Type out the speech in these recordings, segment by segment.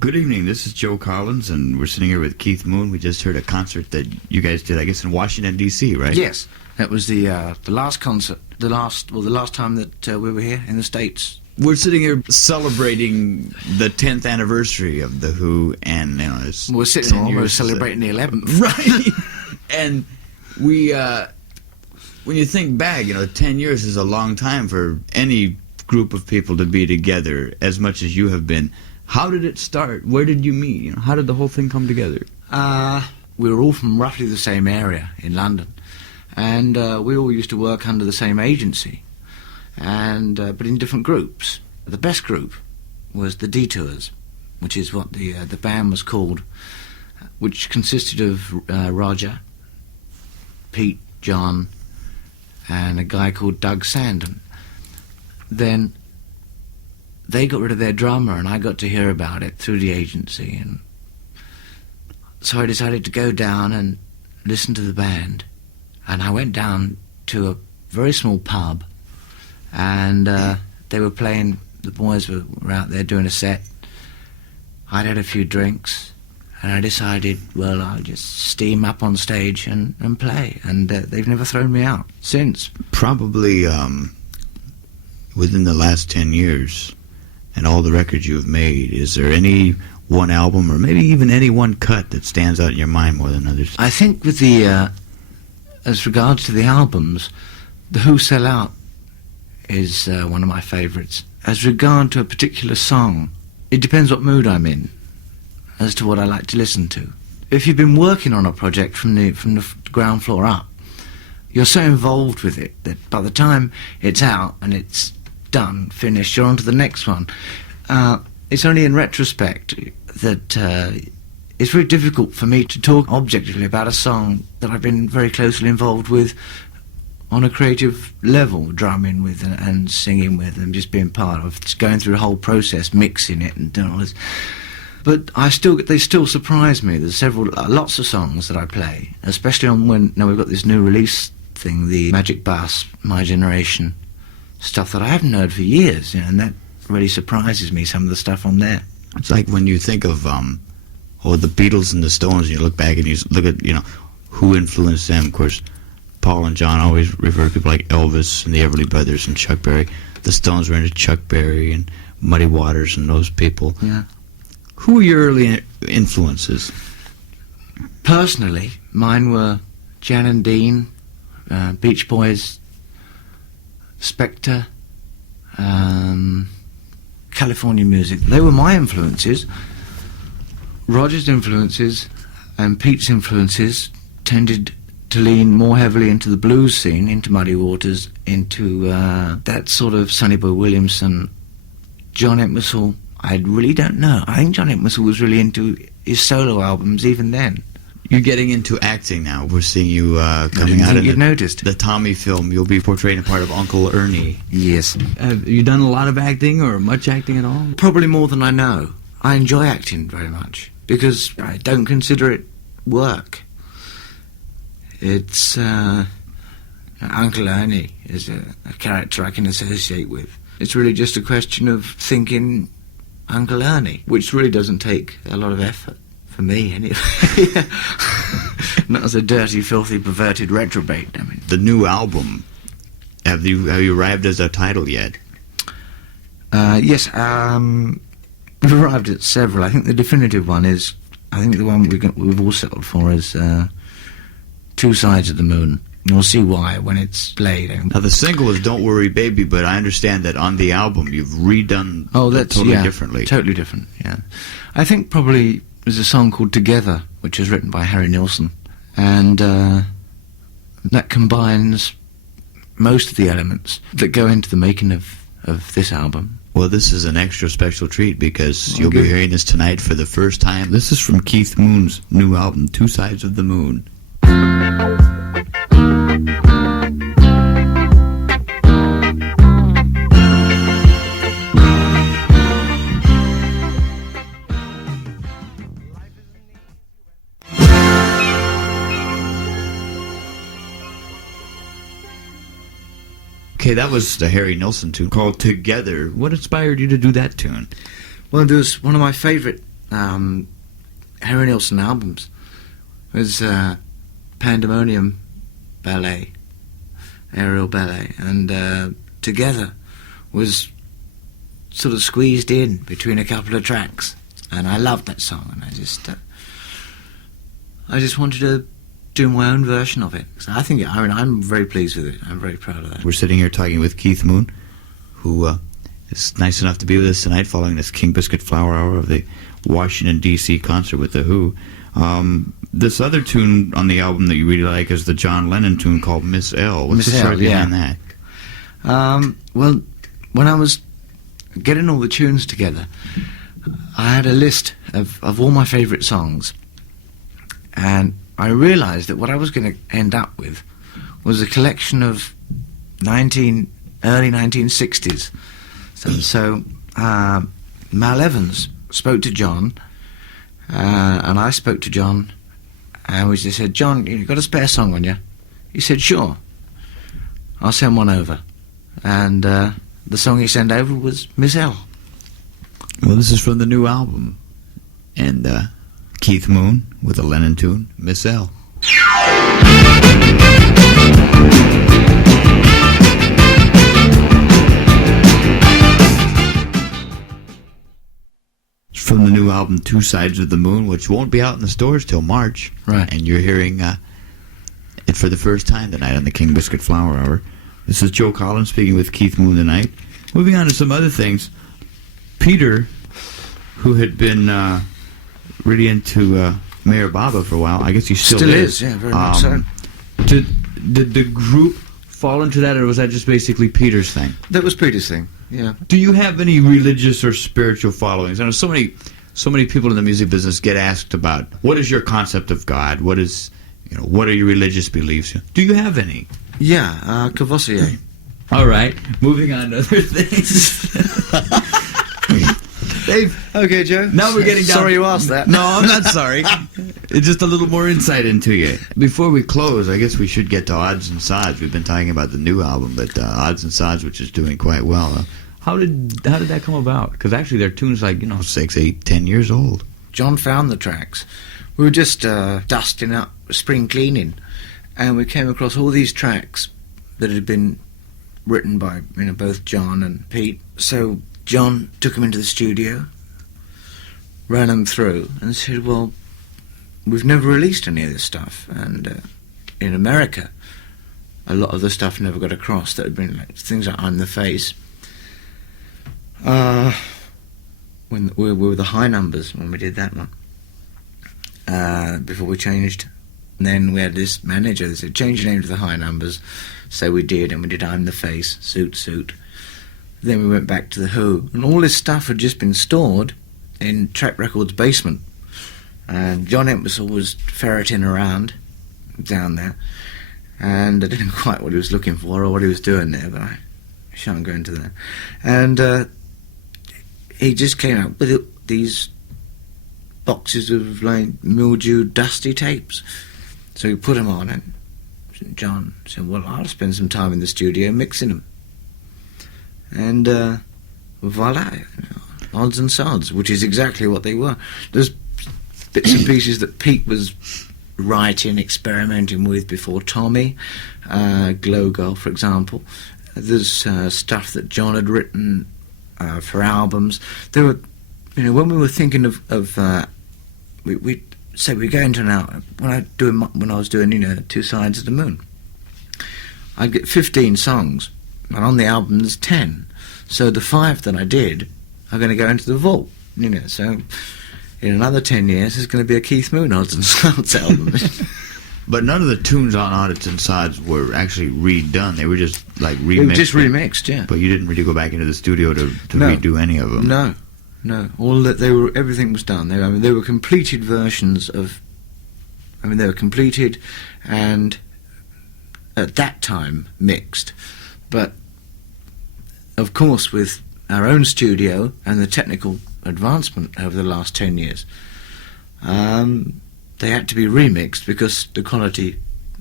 Good evening, this is Joe Collins, and we're sitting here with Keith Moon. We just heard a concert that you guys did, I guess, in Washington, D.C., right? Yes, that was the last concert, the last time that we were here in the States. We're sitting here celebrating the 10th anniversary of The Who, and, you know, it's we're sitting here almost celebrating the 11th. Right! And we, when you think back, you know, 10 years is a long time for any group of people to be together as much as you have been. How did it start? Where did you meet? You know, how did the whole thing come together? We were all from roughly the same area in London, and we all used to work under the same agency, and but in different groups. The best group was the Detours, which is what the band was called, which consisted of Roger, Pete, John, and a guy called Doug Sandon. Then they got rid of their drummer, and I got to hear about it through the agency, and so I decided to go down and listen to the band. And I went down to a very small pub, and they were playing. The boys were out there doing a set. I'd had a few drinks, and I decided, well, I'll just steam up on stage and play, and they've never thrown me out since. Probably within the last 10 years, and all the records you've made, is there any one album or maybe even any one cut that stands out in your mind more than others? I think with the as regards to the albums, The Who Sell Out is one of my favourites. As regard to a particular song, it depends what mood I'm in as to what I like to listen to. If you've been working on a project from the ground floor up, you're so involved with it that by the time it's out and it's done, finished, you're on to the next one. It's only in retrospect that it's very difficult for me to talk objectively about a song that I've been very closely involved with on a creative level, drumming with and singing with and just being part of, just going through the whole process, mixing it and doing all this. But they still surprise me. There's lots of songs that I play, especially on when now we've got this new release thing, the Magic Bass, My Generation, stuff that I haven't heard for years, you know, and that really surprises me, some of the stuff on there. It's like when you think of the Beatles and the Stones, and you look back and you look at, you know, who influenced them. Of course, Paul and John always refer to people like Elvis and the Everly Brothers and Chuck Berry. The Stones were into Chuck Berry and Muddy Waters and those people. Yeah. Who were your early influences? Personally, mine were Jan and Dean, Beach Boys, Spectre, California music. They were my influences. Roger's influences and Pete's influences tended to lean more heavily into the blues scene, into Muddy Waters, into that sort of Sonny Boy Williamson. John Entwistle, I really don't know. I think John Entwistle was really into his solo albums even then. You're getting into acting now. We're seeing you coming out of the Tommy film. You'll be portraying a part of Uncle Ernie. Yes. Have you done a lot of acting or much acting at all? Probably more than I know. I enjoy acting very much because I don't consider it work. It's Uncle Ernie is a character I can associate with. It's really just a question of thinking Uncle Ernie, which really doesn't take a lot of effort. For me, anyway. Not as a dirty, filthy, perverted reprobate. I mean, the new album. Have you arrived at a title yet? Yes. We've arrived at several. I think the definitive one is. I think the one we've all settled for is Two Sides of the Moon. And you'll see why when it's played. Now the single is "Don't Worry, Baby," but I understand that on the album you've redone it totally differently. Totally different. Yeah, I think probably. There's a song called Together, which was written by Harry Nilsson, and that combines most of the elements that go into the making of this album. Well, this is an extra special treat because you'll be hearing this tonight for the first time. This is from Keith Moon's new album, Two Sides of the Moon. Okay, that was the Harry Nilsson tune called Together. What inspired you to do that tune? Well, it was one of my favourite Harry Nilsson albums. It was Pandemonium Ballet, Aerial Ballet, and Together was sort of squeezed in between a couple of tracks, and I loved that song, and I just wanted to do my own version of it. So I'm very pleased with it. I'm very proud of that. We're sitting here talking with Keith Moon, who is nice enough to be with us tonight following this King Biscuit Flower Hour of the Washington, D.C. concert with The Who. This other tune on the album that you really like is the John Lennon tune called Miss L. What's the story behind that? Well, when I was getting all the tunes together, I had a list of all my favourite songs, and I realised that what I was going to end up with was a collection of early 1960s. So Mal Evans spoke to John, and I spoke to John, and we just said, "John, you got a spare song on you?" He said, "Sure, I'll send one over." And the song he sent over was Miss L. Well, this is from the new album, and Keith Moon with a Lennon tune, Miss L. It's from the new album, Two Sides of the Moon, which won't be out in the stores till March. Right. And you're hearing it for the first time tonight on the King Biscuit Flower Hour. This is Joe Collins speaking with Keith Moon tonight. Moving on to some other things. Peter, who had been really into Mayor Baba for a while, I guess he still is. Yeah, very much so. Did the group fall into that, or was that just basically Peter's thing? That was Peter's thing, yeah. Do you have any religious or spiritual followings? I know so many people in the music business get asked about, what is your concept of God? What are your religious beliefs? Do you have any? Yeah, Cavossier. All right, moving on to other things. Dave. Okay, Joe. Now we're getting down. Sorry you asked that. No, I'm not sorry. It's just a little more insight into you. Before we close, I guess we should get to Odds and Sods. We've been talking about the new album, but Odds and Sods, which is doing quite well. How did that come about? Because actually they're tunes like 6, 8, 10 years old. John found the tracks. We were just dusting up, spring cleaning, and we came across all these tracks that had been written by both John and Pete. So John took them into the studio, ran them through, and said, "Well, we've never released any of this stuff, and in America, a lot of the stuff never got across. That had been like things like I'm the Face. When we were the high numbers when we did that one. Before we changed." And then we had this manager that said, "Change your name to the high numbers." So we did, and we did I'm the Face, Suit. Then we went back to The Who, and all this stuff had just been stored in Track Records' basement. And John Entwistle was ferreting around down there, and I didn't know quite what he was looking for or what he was doing there, but I shan't go into that. And he just came out with these boxes of like mildewed, dusty tapes. So we put them on, and John said, "Well, I'll spend some time in the studio mixing them." And voila, Odds and Sods, which is exactly what they were. There's bits and pieces that Pete was writing, experimenting with before Tommy, Glow Girl, for example. There's stuff that John had written for albums. There were, when we were thinking of we say we're going to now. When I was doing Two Sides of the Moon, I'd get 15 songs, and on the album there's 10. So the 5 that I did are going to go into the vault. So in another 10 years, there's going to be a Keith Moon Odds and Sods album. But none of the tunes on Odds and Sods were actually redone. They were just like remixed. They were just remixed, yeah. But you didn't really go back into the studio to redo any of them. No. All that everything was done. They were completed versions of. They were completed, and at that time mixed. But of course, with our own studio and the technical advancement over the last 10 years, they had to be remixed because the quality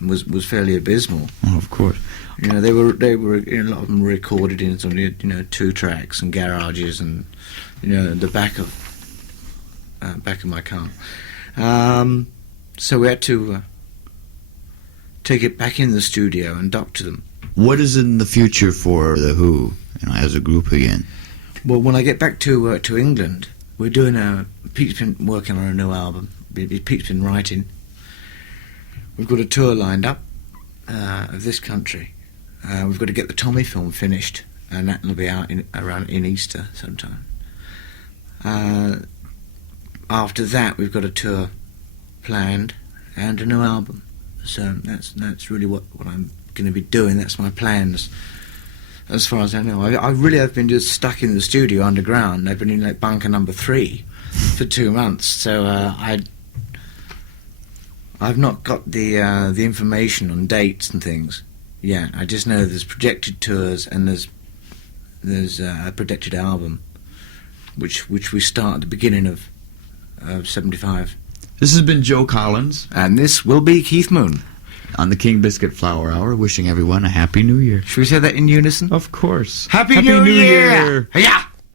was fairly abysmal. Oh, of course. They were a lot of them were recorded in only 2 tracks and garages and the back of back of my car. So we had to take it back in the studio and doctor them. What is in the future for the Who, as a group again? Well, when I get back to England, we're doing Pete's been working on a new album. Pete's been writing. We've got a tour lined up of this country. We've got to get the Tommy film finished, and that will be out around Easter sometime. After that, we've got a tour planned and a new album. So that's really what I'm going to be doing. That's my plans, as far as I know. I really have been just stuck in the studio underground. I've been in like bunker number 3 for 2 months. So I've not got the information on dates and things yet. I just know there's projected tours and there's a projected album, which we start at the beginning of 75. This has been Joe Collins. And this will be Keith Moon. On the King Biscuit Flower Hour, wishing everyone a Happy New Year. Should we say that in unison? Of course. Happy New Year! Yeah!